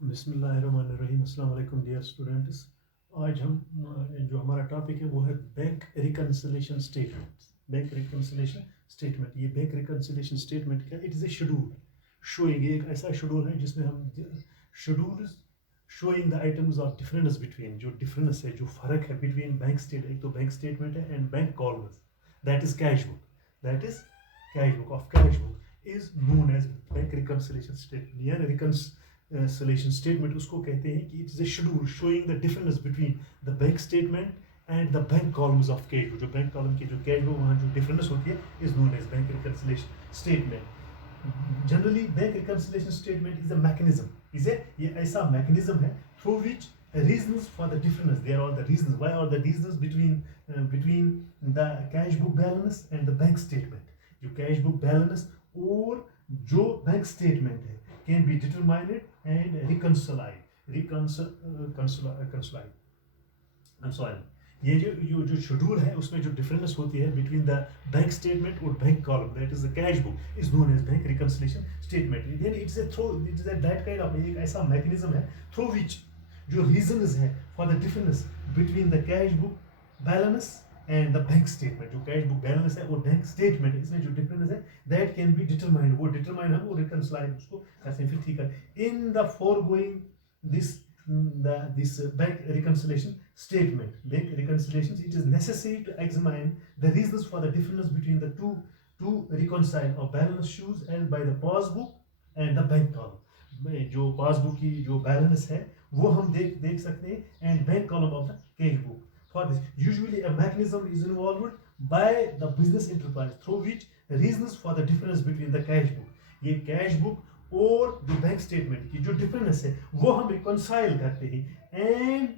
बिस्मिल्लाहिर्रहमानिर्रहीम। अस्सलाम वालेकुम डियर स्टूडेंट्स। आज हम जो हमारा टॉपिक है वो है bank reconciliation statement. Bank reconciliation statement, ये बैंक रिकन्सिलेशन स्टेटमेंट क्या, it is a schedule showing, एक ऐसा शेड्यूल है जिसमें हम schedule showing the items of difference between, जो डिफरेंस है, जो फ़र्क है बिटवीन बैंक स्टेट, एक तो बैंक स्टेटमेंट है and bank columns, that is cash book, that is cash book of cash book is known as bank reconciliation statement या reconciliation statement. उसको कहते हैं कि it is a schedule showing the difference between the bank statement and the bank columns of cash book. जो bank column की जो cash book वहाँ जो डिफरेंस होती है is known as bank reconciliation statement. Generally, bank reconciliation statement is a mechanism, ये ऐसा mechanism है through which reasons for the difference, there are the reasons, why are the reasons between the cash book balance and the bank statement। जो cash book balance और जो bank statement है can be determined and reconciled। ये जो schedule है उसमें जो difference होती है बिटवीन द बैंक स्टेटमेंट और bank column, that is the cash book is known as bank reconciliation statement. Then it's a that kind of एक ऐसा मैकेनिज्म है थ्रू विच जो रीजंस है for the difference between the cash book balance and the bank statement. जो cash book balance है और bank statement है, इसमें जो डिफरेंस है दैट कैन बी डिटरमाइंड, वो डिटरमाइन हम वो रिकन्सिलाइड उसको कैसे फिर ठीक है in the foregoing this bank reconciliation statement। Bank reconciliations, it is necessary to examine the reasons for the difference between the two reconcile or balance sheets and by the passbook and the bank column। जो passbook की जो balance है वो हम देख सकते हैं and bank column of the cash book. For this usually a mechanism is involved by the business enterprise through which reasons for the difference between the cash book, ये कैश बुक और जो bank statement की जो difference है वो हम reconcile करते हैं and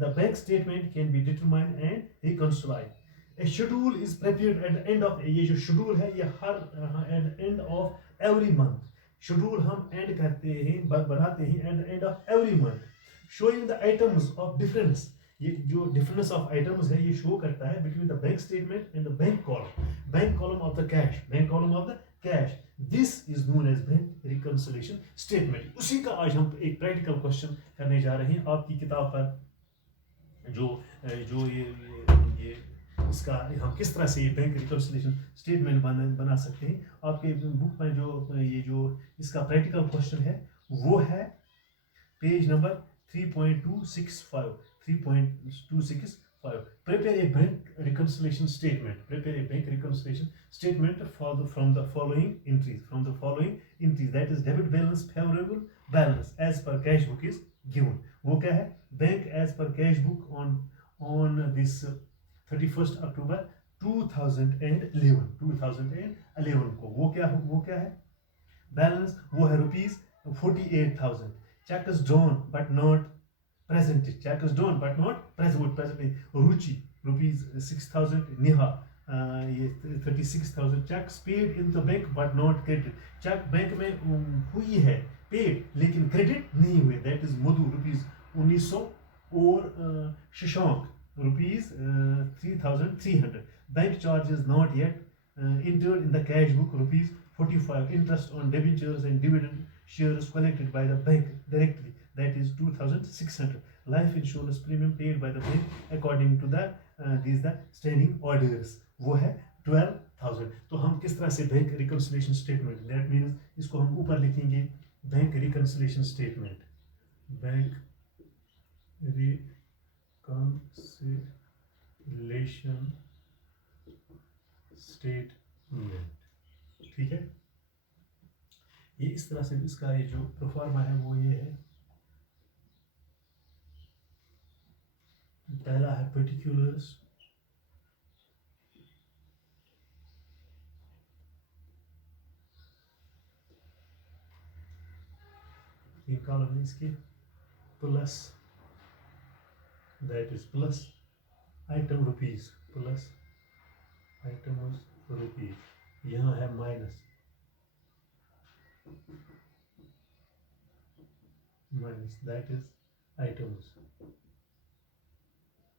the bank statement can be determined and reconciled. A schedule is prepared at the end of, ये जो शेड्यूल है ये हर at the end of every month, schedule हम एंड करते हैं बनाते हैं at the end of every month showing the items of difference. ये जो डिफरेंस ऑफ आइटम्स है ये शो करता है between the bank statement and the bank column of the cash, bank column of the cash. This is known as bank reconciliation statement. उसी का आज हम एक प्रैक्टिकल क्वेश्चन करने जा रहे हैं आपकी किताब पर। जो जो ये इसका हम किस तरह से ये बैंक रिकन्सिलेशन स्टेटमेंट बना सकते हैं, आपके बुक में जो इसका प्रैक्टिकल क्वेश्चन है वो है page number 3.265। 3.265 prepare a bank reconciliation statement, from the following entries, that is debit balance, favorable balance as per cash book is given। वो क्या है, bank as per cash book on this 31st October 2011 को वो क्या है balance, वो है ₹48,000। checks drawn but not presented, checks drawn but not present। रुचि ₹6,000, नेहा ये 36,000। checks paid in the bank but not credited, cheque bank में हुई है पेड लेकिन क्रेडिट नहीं हुए, दैट इज मधु ₹1900 और Shashank ₹3,300। Bank charges not yet entered in the cash book ₹45, interest on debentures and dividend shares collected by the bank directly, that is 2,600। life insurance premium paid by the bank according to these the standing orders, वो है 12,000। तो हम किस तरह से bank reconciliation statement, that means इसको हम ऊपर लिखेंगे bank reconciliation statement, bank reconciliation statement, ठीक है। ये इस तरह से इसका ये जो प्रोफार्मा है वो ये है, पहला है पर्टिकुलर्स, ये कॉलम है इसके plus, that is plus item rupees, plus items rupees, यहाँ है minus that is items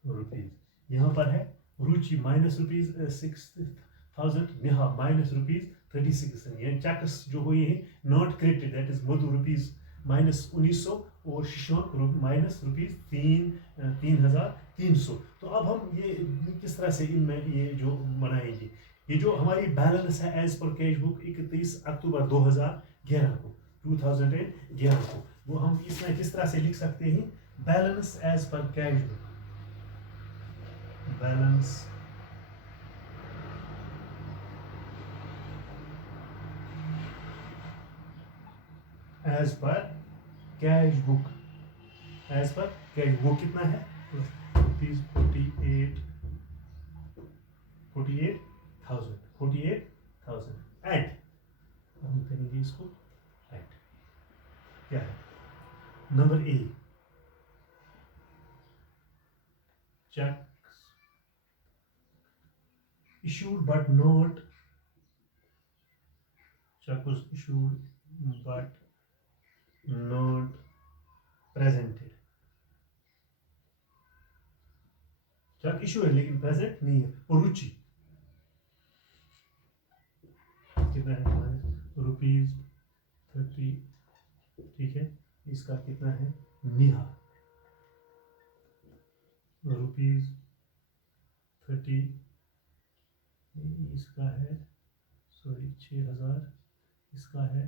rupees. यहाँ पर है रुचि माइनस ₹6,000, नेहा माइनस ₹36,000। ये चेक्स जो हुए हैं नॉट क्रेडिटेड, दैट इज मधु ₹-1900 और शशांक माइनस रुपीज़ 3,300। तो अब हम ये किस तरह से इनमें ये जो बनाएंगे, ये जो हमारी बैलेंस है as per cash book 31 October 2011 को 2011 को, वो हम इसमें किस तरह से लिख सकते हैं, balance as per cash book, balance as per cash book, as per cash book कितना है, रुपीज 48,000 एंड हम करेंगे इसको एंड क्या है, number A checks issued but not, check was issued but not presented, check issue है लेकिन present नहीं है। और रुचि कितना है हमारे, रुपीज 30, ठीक है, इसका कितना है, नेहा रुपीज 30, इसका है सॉरी 6,000, इसका है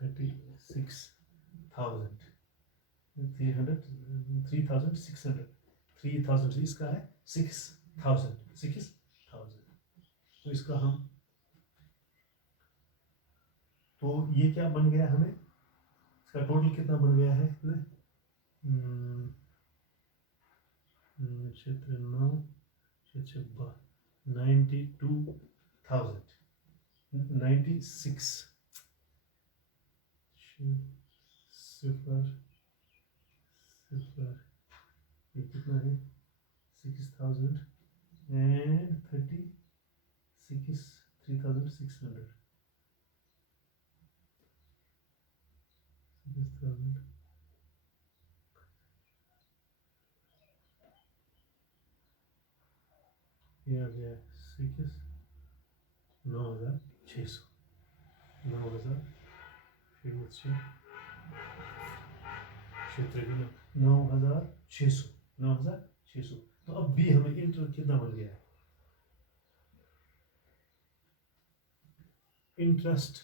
3,600 इसका है 6,000, तो इसका हम, तो ये क्या बन गया हमें, इसका टोटल कितना बन गया है, क्षेत्र 9 क्षेत्र 92,000, 96 सिफर सिफर, ये कितना है 6,000 एंड 3,600, 6,000 ये आ गया 9,600, 9,600 क्षेत्र की 9,600। तो अब बी हमें इंटर कितना बन गया है, interest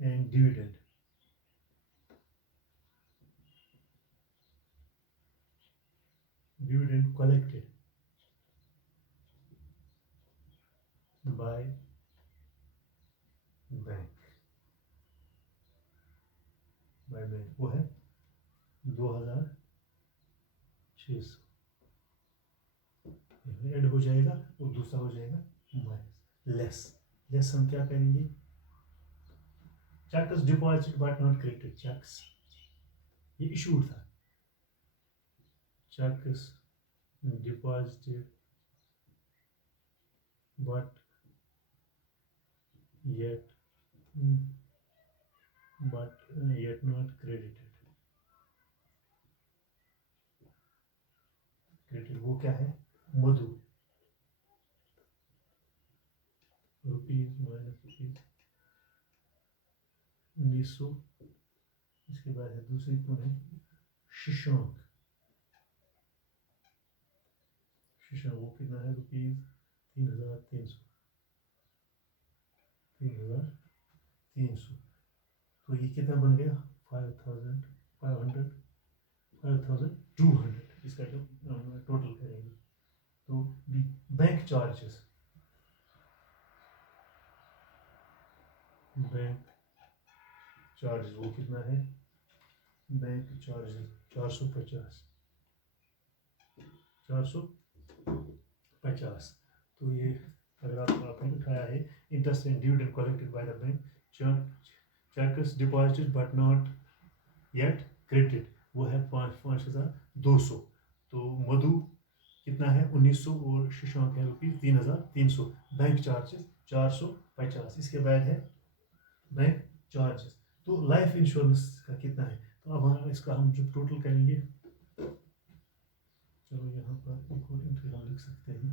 and dividend, dividend collected by bank, वो है 2,600, ऐड हो जाएगा और दूसरा हो जाएगा माइनस, लेस हम क्या करेंगे, cheques deposit but not credited, cheques ये इशूड था, checks deposited but yet not credited, वो क्या है, मधु रुपीज माइनस रुपीज 1,900, इसके बाद है दूसरी कौन है, शशांक वो कितना है, रुपीज 3,300, तो ये कितना बन गया 5,200, इसका जो टोटल करेंगे, तो बैंक चार्जेस वो कितना है, बैंक चार्जेस 450, तो ये अगर आपने उठाया है, interest and dividend collected by the bank, checks deposited but not yet credited, वो है 5,200, तो मधु कितना है 1,900 और शशांक है रुपीज 3,300, बैंक चार्जेस 450, इसके बाद है बैंक चार्जेस, तो लाइफ इंश्योरेंस का कितना है, तो अब हम इसका हम जब टोटल करेंगे, चलो यहाँ पर एक और एंट्री हम लिख सकते हैं,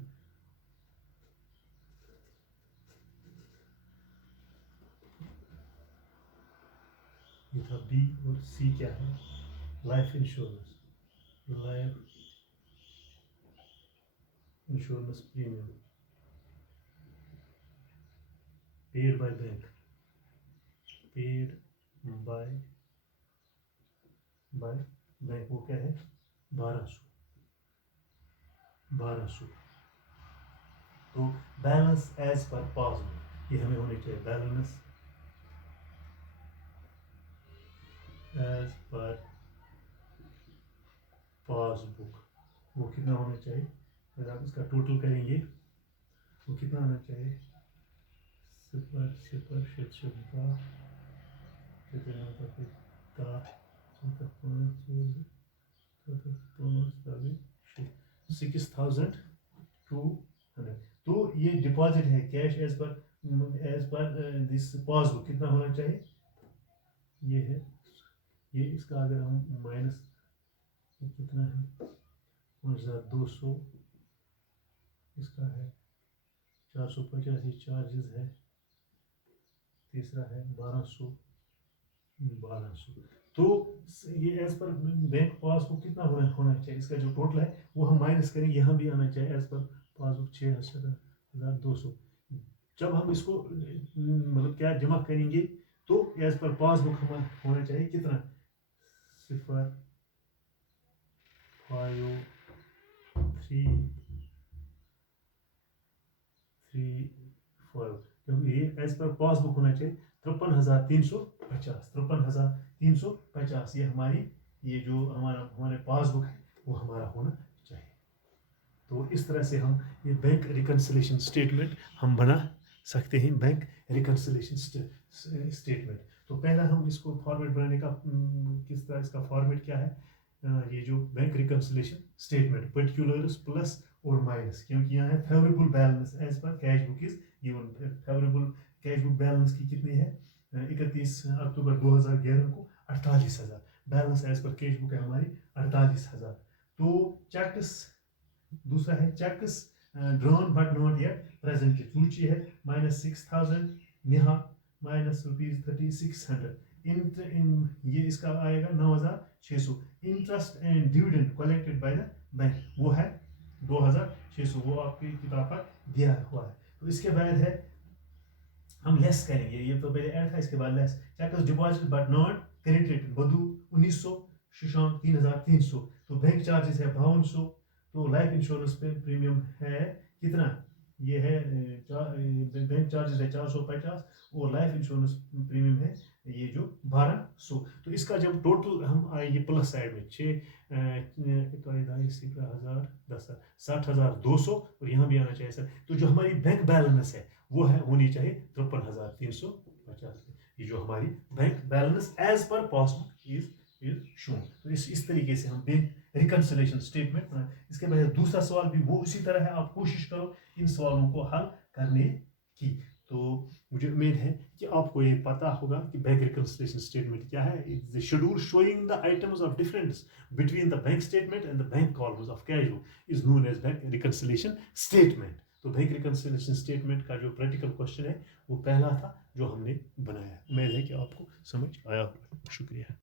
ये था बी, और सी क्या है, life insurance, life insurance premium paid by bank, paid by bank, वो क्या है, 1200। तो बैलेंस एज पर पासबुक, ये हमें होनी चाहिए, बैलेंस एज पर पासबुक, वो कितना होना चाहिए, अगर आप इसका टोटल करेंगे वो कितना होना चाहिए, 6,200। तो ये डिपॉजिट है, cash as per this passbook कितना होना चाहिए, ये है, ये इसका अगर हम माइनस, कितना है 5,200, इसका है 450, ये चार्जेस है, तीसरा है 1200। तो ये एज पर बैंक पासबुक कितना होना चाहिए, इसका जो टोटल है वो हम माइनस करेंगे, यहाँ भी आना चाहिए एज पर पासबुक 6,200। जब हम इसको मतलब क्या जमा करेंगे, तो एज पर पासबुक हमारा होना चाहिए कितना, 0.535, क्योंकि ये एज पर पासबुक होना चाहिए 53,350, ये हमारी, ये जो हमारे पासबुक है वो हमारा होना चाहिए। तो इस तरह से हम ये बैंक रिकन्सिलेशन स्टेटमेंट हम बना सकते हैं, बैंक रिकन्सिलेशन स्टेटमेंट। तो पहला हम इसको फॉर्मेट बनाने का किस तरह, इसका फॉर्मेट क्या है, ये जो bank reconciliation statement, particulars plus और माइनस, क्योंकि यहाँ है favourable balance as per cash book is given, favourable cash book balance की कितनी है, 31 अक्टूबर 2011 को 48,000, balance as per cash book है हमारी 48,000। तो चेक्स, दूसरा है cheques drawn but not yet presented, Suchi है -6,000, नेहा -3,600, ये इसका आएगा 9,600, interest and dividend collected by the bank वो है 2,600, वो आपकी किताब पर दिया हुआ है। तो इसके बाद है हम लेस करेंगे, ये तो पहले ऐड था, इसके बाद less, cheques deposit but not credited, Badhu 1,900, Shashank 3,300, तो बैंक चार्जेस है 5,200, तो लाइफ इंश्योरेंस पे प्रीमियम है कितना, ये है बैंक चार्जेस है 450, और लाइफ इंश्योरेंस प्रीमियम है ये जो 1,200। तो इसका जब टोटल हम आएंगे प्लस साइड में 60,200, और यहाँ भी आना चाहिए सर। तो जो हमारी बैंक बैलेंस है वो है होनी चाहिए 53,350, ये जो हमारी bank balance as per passbook is shown. तो इस तरीके से हम बैंक रिकन्सिलेशन स्टेटमेंट। इसके बाद दूसरा सवाल भी वो उसी तरह है, आप कोशिश करो इन सवालों को हल करने की। तो मुझे उम्मीद है कि आपको ये पता होगा कि बैंक रिकन्सिलेशन स्टेटमेंट क्या है। It's the schedule showing the items of difference between the bank statement and the bank columns of cash book is known as bank reconciliation statement. तो बैंक रिकन्सिलेशन स्टेटमेंट का जो practical question है वो पहला था जो हमने बनाया। उम्मीद है कि आपको समझ आया होगा। शुक्रिया।